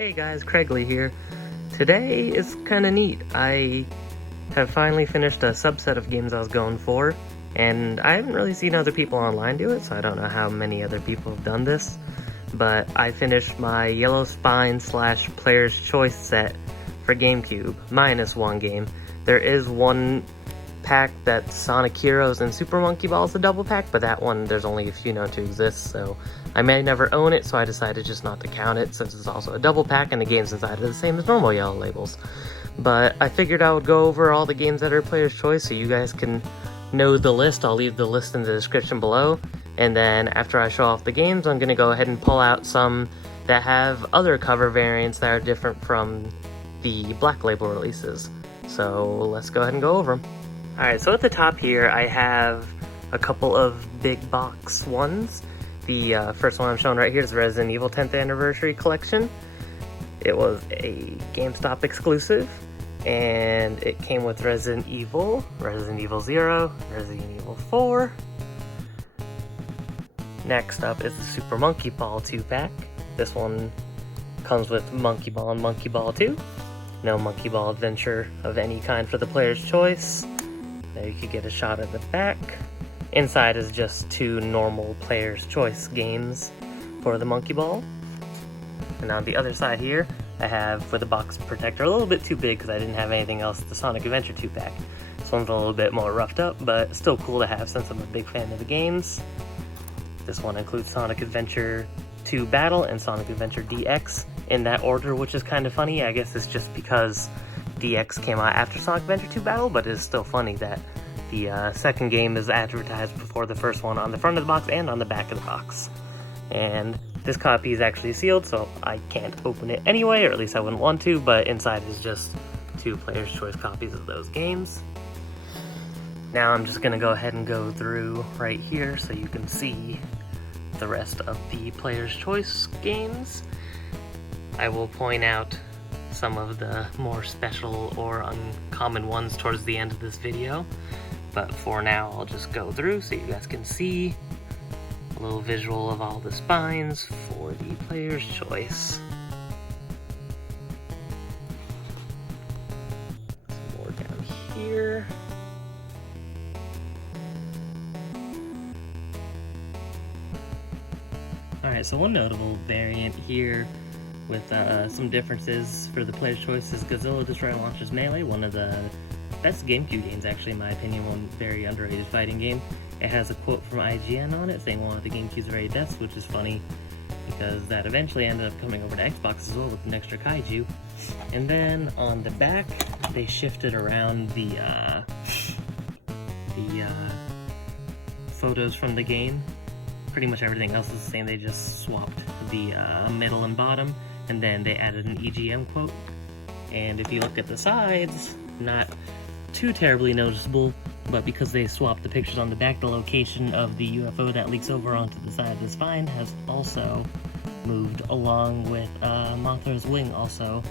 Hey guys, Craigley here. Today is kinda neat. I have finally finished a subset of games I was going for, and I haven't really seen other people online do it, so I don't know how many other people have done this, but I finished my Yellow Spine / Player's Choice set for Gamecube, minus one game. There is one pack that's Sonic Heroes and Super Monkey Ball is a double pack, but that one there's only a few known to exist, so I may never own it, so I decided just not to count it since it's also a double pack and the games inside are the same as normal Yellow labels. But I figured I would go over all the games that are Player's Choice so you guys can know the list. I'll leave the list in the description below, and then after I show off the games, I'm going to go ahead and pull out some that have other cover variants that are different from the Black Label releases. So let's go ahead and go over them. Alright, so at the top here I have a couple of big box ones. The first one I'm showing right here is the Resident Evil 10th Anniversary Collection. It was a GameStop exclusive, and it came with Resident Evil, Resident Evil 0, Resident Evil 4. Next up is the Super Monkey Ball 2-pack. This one comes with Monkey Ball and Monkey Ball 2. No Monkey Ball adventure of any kind for the Player's Choice. There you could get a shot at the back. Inside is just two normal Player's Choice games for the Monkey Ball. And on the other side here, I have, for the box protector, a little bit too big because I didn't have anything else, the Sonic Adventure 2-pack. This one's a little bit more roughed up, but still cool to have since I'm a big fan of the games. This one includes Sonic Adventure 2 Battle and Sonic Adventure DX in that order, which is kind of funny. I guess it's just because DX came out after Sonic Adventure 2 Battle, but it's still funny that the second game is advertised before the first one on the front of the box and on the back of the box. And this copy is actually sealed, so I can't open it anyway, or at least I wouldn't want to, but inside is just two Player's Choice copies of those games. Now I'm just going to go ahead and go through right here so you can see the rest of the Player's Choice games. I will point out some of the more special or uncommon ones towards the end of this video. But for now, I'll just go through so you guys can see a little visual of all the spines for the Player's Choice. Some more down here. Alright, so one notable variant here with some differences for the Player's Choice is Godzilla Destroyer Launcher's Melee, one of the best GameCube games, actually, in my opinion, one very underrated fighting game. It has a quote from IGN on it saying one of the GameCube's very best, which is funny because that eventually ended up coming over to Xbox as well with an extra kaiju. And then on the back, they shifted around the photos from the game. Pretty much everything else is the same, they just swapped the middle and bottom, and then they added an EGM quote. And if you look at the sides, not too terribly noticeable, but because they swapped the pictures on the back, the location of the UFO that leaks over onto the side of the spine has also moved, along with Mothra's wing also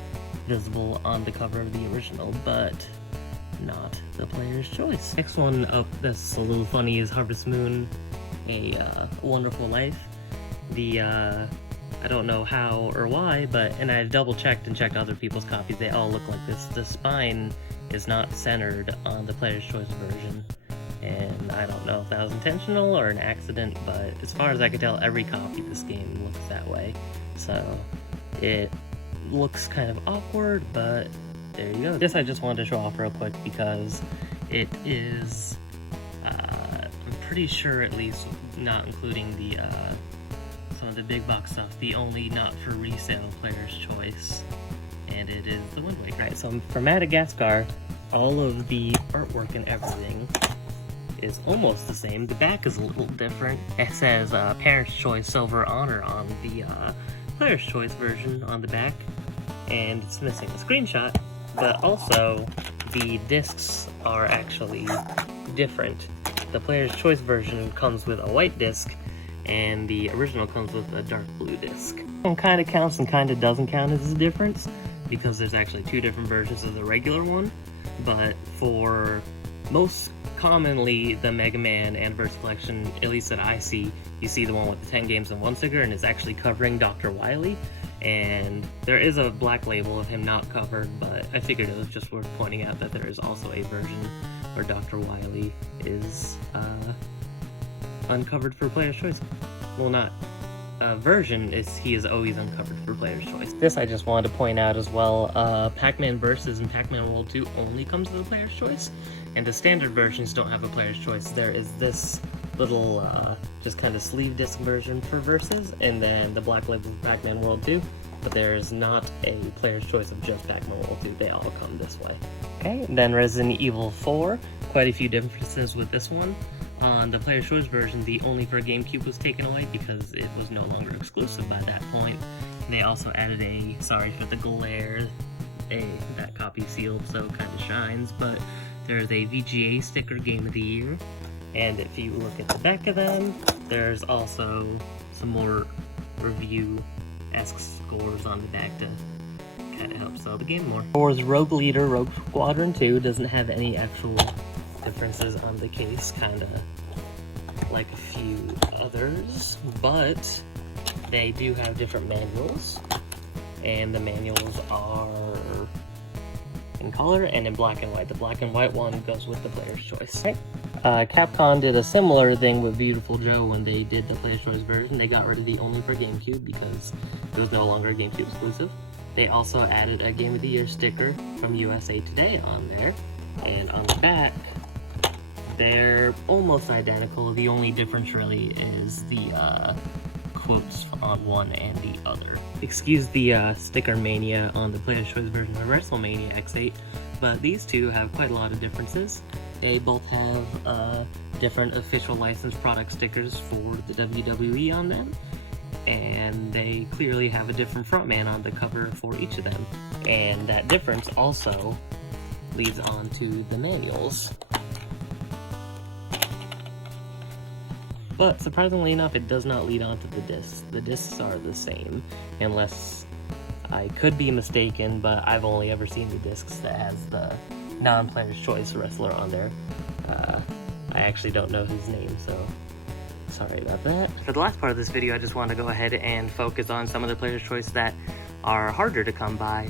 visible on the cover of the original, but not the Player's Choice. Next one up that's a little funny is Harvest Moon, A Wonderful Life. I don't know how or why, and I double checked and checked other people's copies, they all look like this. The spine is not centered on the Player's Choice version, and I don't know if that was intentional or an accident, but as far as I could tell, every copy of this game looks that way. So it looks kind of awkward, but there you go. This I just wanted to show off real quick because it is, I'm pretty sure, at least not including the some of the big box stuff, the only not for resale Player's Choice, and it is the Wind Waker. Right, so for Madagascar, all of the artwork and everything is almost the same. The back is a little different. It says Parents' Choice Silver Honor on the Player's Choice version on the back, and it's missing a screenshot, but also the discs are actually different. The Player's Choice version comes with a white disc, and the original comes with a dark blue disc. One kind of counts and kind of doesn't count as a difference, because there's actually two different versions of the regular one, but for most commonly the Mega Man Anniversary Collection, at least that I see, you see the one with the 10 games and one sticker, and it's actually covering Dr. Wily. And there is a black label of him not covered, but I figured it was just worth pointing out that there is also a version where Dr. Wily is uncovered for Player's Choice. Well, not version, he is always uncovered for Player's Choice. This I just wanted to point out as well. Pac-Man Versus and Pac-Man World 2 only comes with a Player's Choice, and the standard versions don't have a Player's Choice. There is this little just kind of sleeve disc version for Versus, and then the black label for Pac-Man World 2, but there is not a Player's Choice of just Pac-Man World 2. They all come this way. Okay, then Resident Evil 4, quite a few differences with this one. On the Player's Choice version, the Only for Gamecube was taken away because it was no longer exclusive by that point. They also added a, sorry for the glare, that copy sealed so it kind of shines, but there's a VGA sticker Game of the Year. And if you look at the back of them, there's also some more review-esque scores on the back to kind of help sell the game more. Four's Rogue Leader, Rogue Squadron 2 doesn't have any actual differences on the case, kind of like a few others, but they do have different manuals, and the manuals are in color and in black and white. The black and white one goes with the Player's Choice. Okay. Capcom did a similar thing with Beautiful Joe when they did the Player's Choice version. They got rid of the Only for GameCube because it was no longer a GameCube exclusive. They also added a Game of the Year sticker from USA Today on there, and on the back, they're almost identical. The only difference really is the quotes on one and the other. Excuse the sticker mania on the Player's Choice version of WrestleMania X8, but these two have quite a lot of differences. They both have different official licensed product stickers for the WWE on them, and they clearly have a different frontman on the cover for each of them. And that difference also leads on to the manuals. But surprisingly enough, it does not lead on to the discs. The discs are the same, unless I could be mistaken, but I've only ever seen the discs that has the non-Player's Choice wrestler on there. I actually don't know his name, so sorry about that. For the last part of this video, I just want to go ahead and focus on some of the Player's Choice that are harder to come by,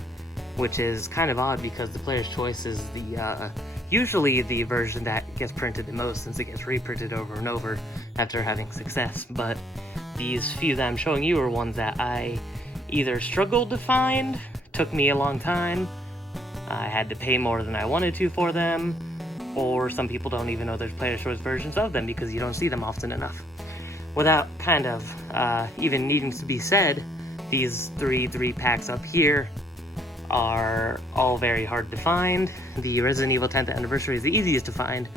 which is kind of odd because the Player's Choice is the usually the version that gets printed the most, since it gets reprinted over and over after having success. But these few that I'm showing you are ones that I either struggled to find, took me a long time, I had to pay more than I wanted to for them, or some people don't even know there's Player's Choice versions of them because you don't see them often enough. Without kind of even needing to be said, these three packs up here are all very hard to find. The Resident Evil 10th Anniversary is the easiest to find.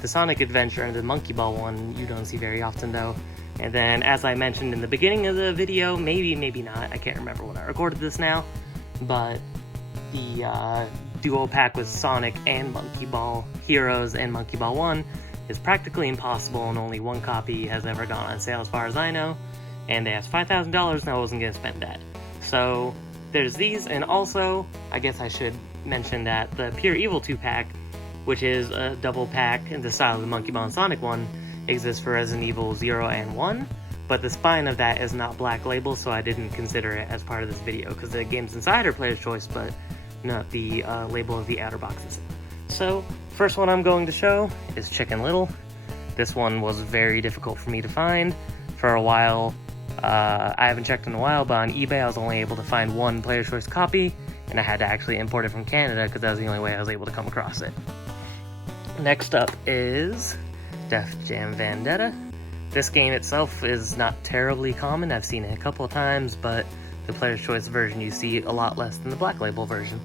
The Sonic Adventure and the Monkey Ball one you don't see very often though. And then, as I mentioned in the beginning of the video, maybe not, I can't remember when I recorded this now, but the duo pack with Sonic and Monkey Ball Heroes and Monkey Ball 1 is practically impossible, and only one copy has ever gone on sale as far as I know, and they asked $5,000 and I wasn't going to spend that. So there's these, and also, I guess I should mention that the Pure Evil 2-pack, which is a double pack in the style of the Monkey Ball and Sonic one, exists for Resident Evil 0 and 1, but the spine of that is not black label, so I didn't consider it as part of this video, because the games inside are Player's Choice, but not the label of the outer boxes. So, first one I'm going to show is Chicken Little. This one was very difficult for me to find. For a while, I haven't checked in a while, but on eBay I was only able to find one Player's Choice copy, and I had to actually import it from Canada because that was the only way I was able to come across it. Next up is Def Jam Vendetta. This game itself is not terribly common. I've seen it a couple of times, but the Player's Choice version you see a lot less than the Black Label version.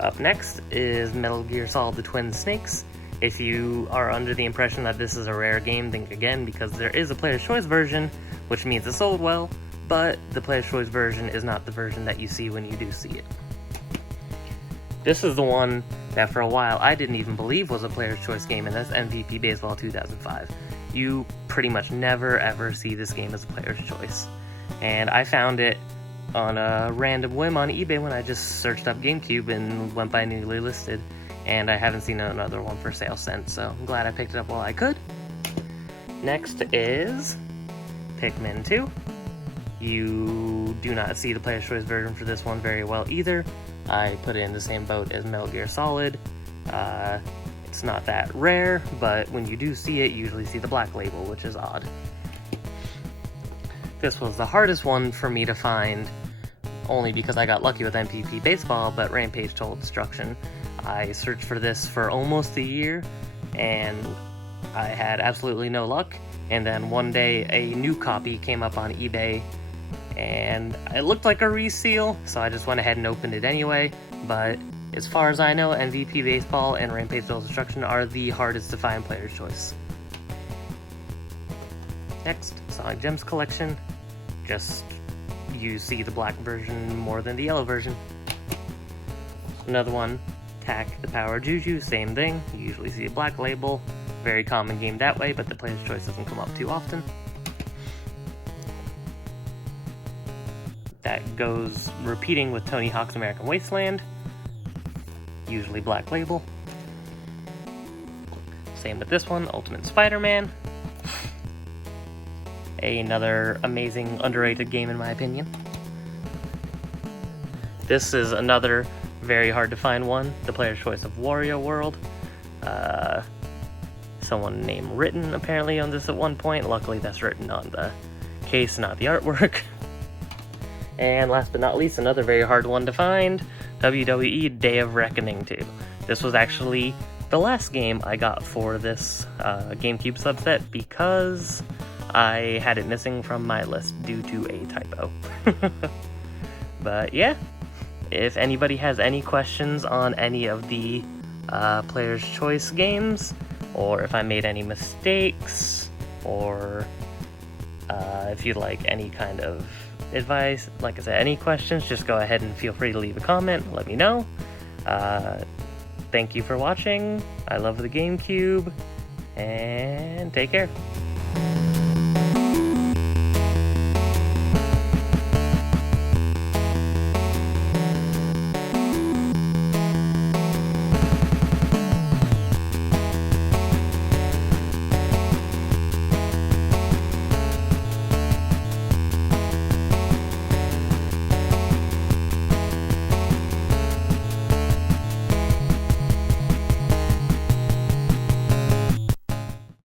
Up next is Metal Gear Solid: The Twin Snakes. If you are under the impression that this is a rare game, think again, because there is a Player's Choice version, which means it sold well, but the Player's Choice version is not the version that you see when you do see it. This is the one that for a while I didn't even believe was a Player's Choice game, and that's MVP Baseball 2005. You pretty much never ever see this game as a Player's Choice. And I found it on a random whim on eBay when I just searched up GameCube and went by newly listed, and I haven't seen another one for sale since, so I'm glad I picked it up while I could. Next is Pikmin 2. You do not see the Player's Choice version for this one very well either. I put it in the same boat as Metal Gear Solid. It's not that rare, but when you do see it, you usually see the black label, which is odd. This was the hardest one for me to find, only because I got lucky with MPP Baseball, but Rampage Total Destruction. I searched for this for almost a year, and I had absolutely no luck. And then one day, a new copy came up on eBay, and it looked like a reseal, so I just went ahead and opened it anyway. But as far as I know, MVP Baseball and Rampage Total Destruction are the hardest to find Player's Choice. Next, Sonic Gems Collection. Just, you see the black version more than the yellow version. Another one, Tak the Power Juju, same thing. You usually see a black label. Very common game that way, but the Player's Choice doesn't come up too often. That goes repeating with Tony Hawk's American Wasteland. Usually black label. Same with this one, Ultimate Spider-Man. Another amazing, underrated game in my opinion. This is another very hard to find one, the Player's Choice of Wario World. Someone named Written apparently on this at one point. Luckily that's written on the case, not the artwork. And last but not least, another very hard one to find, WWE Day of Reckoning 2. This was actually the last game I got for this GameCube subset because I had it missing from my list due to a typo. But yeah, if anybody has any questions on any of the Player's Choice games, or if I made any mistakes, or if you'd like any kind of advice, like I said, any questions, just go ahead and feel free to leave a comment, let me know. Thank you for watching. I love the GameCube, and take care.